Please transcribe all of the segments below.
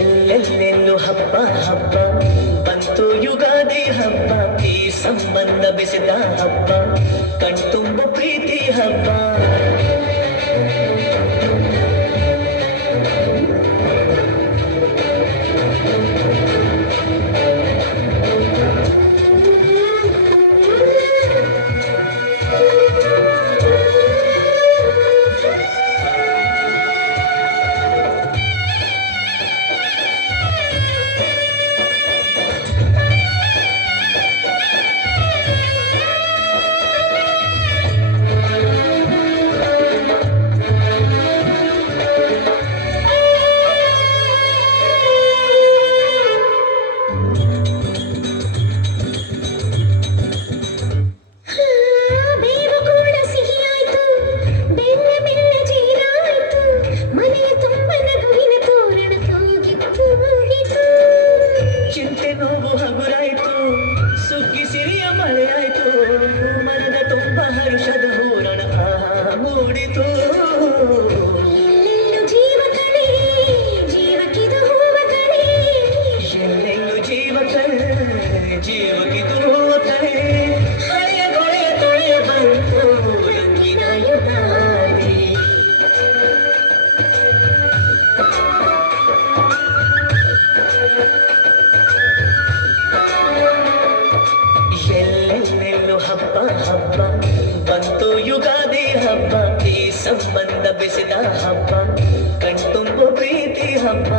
ಎಲ್ಲೆಲ್ಲೆಲ್ಲೂ ಹಬ್ಬ ಹಬ್ಬ ಬಂತು ಯುಗಾದಿ ಹಬ್ಬ, ಈ ಸಂಬಂಧ ಬೆಸೆದ ಹಬ್ಬ, ಕಣ್ತುಂಬ ಪ್ರೀತಿ ಹಬ್ಬ. ಹಬ್ಬ ಹಬ್ಬ ಬಂತು ಯುಗಾದಿ ಹಬ್ಬ, ಈ ಸಂಬಂಧ ಬೆಸೆದ ಹಬ್ಬ, ಕಣ್ತುಂಬ ಪ್ರೀತಿ ಹಬ್ಬ.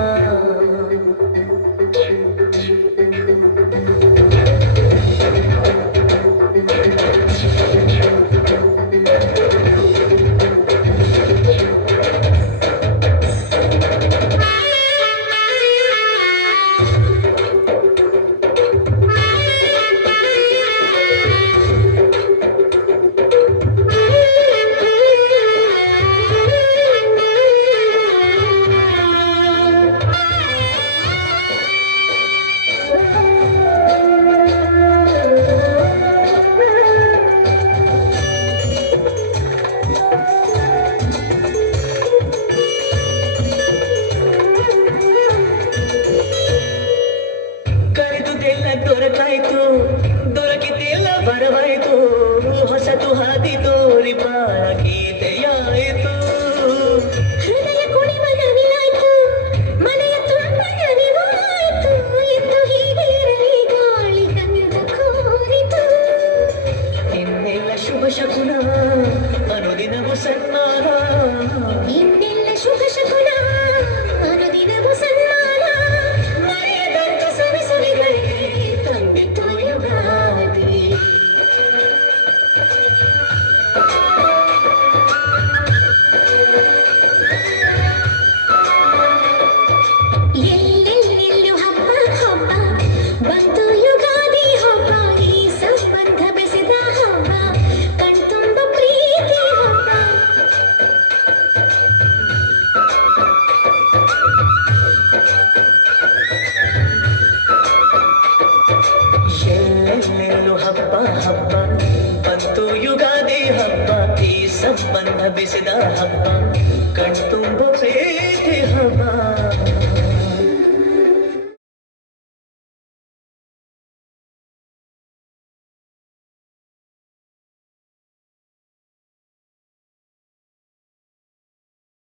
ದೊರಕಾಯ್ತು ದೊರಕಿತೆಲ್ಲ ಬರವಾಯ್ತು, ಹೊಸತು ಹಾದಿ ತೋರಿ ಬಾಳ ಗೀತೆಯಾಯಿತು. ಹೃದಯ ಕುಣಿವ ನವಿಲಾಯ್ತು, ಮನೆಯ ತುಂಬ ನವಿವಾಯ್ತು, ಎಂದು ಹೀಗೆ ಗಾಳಿ ಕಣ್ಣ ಕೋರಿತು. ಇನ್ನೆಲ್ಲ ಶುಭ ಶಕುನ ಅನುದಿನವೂ ಸನ್ಮಾನ, ಇನ್ನೆಲ್ಲ ಶುಭ ಶಕುನ ಅನುದಿನವೂ ಸನ್ಮಾನ. ಮರೆಯದಂತ ಸವಿ ಸವಿಗಳಿಗೆ ತಂದಿತು ಯುಗಾದಿ. ಎಲ್ಲೆಲ್ಲೆಲ್ಲೂ ಹಬ್ಬ ಹಬ್ಬ ಬಂತು ಯುಗಾದಿ ಹಬ್ಬ, ಈ ಸಂಬಂಧ ಬೆಸೆದ ಹಬ್ಬ, ಕಣ್ತುಂಬ ಪ್ರೀತಿ ಹಬ್ಬ. ಎಲ್ಲೆಲ್ಲೆಲ್ಲೂ ಹಬ್ಬ ಹಬ್ಬ ಬಂತು ಯುಗಾದಿ ಹಬ್ಬ, ಈ ಸಂಬಂಧ ಬೆಸೆದ ಹಬ್ಬ, ಕಣ್ತುಂಬ ಪ್ರೀತಿ ಹಬ್ಬ.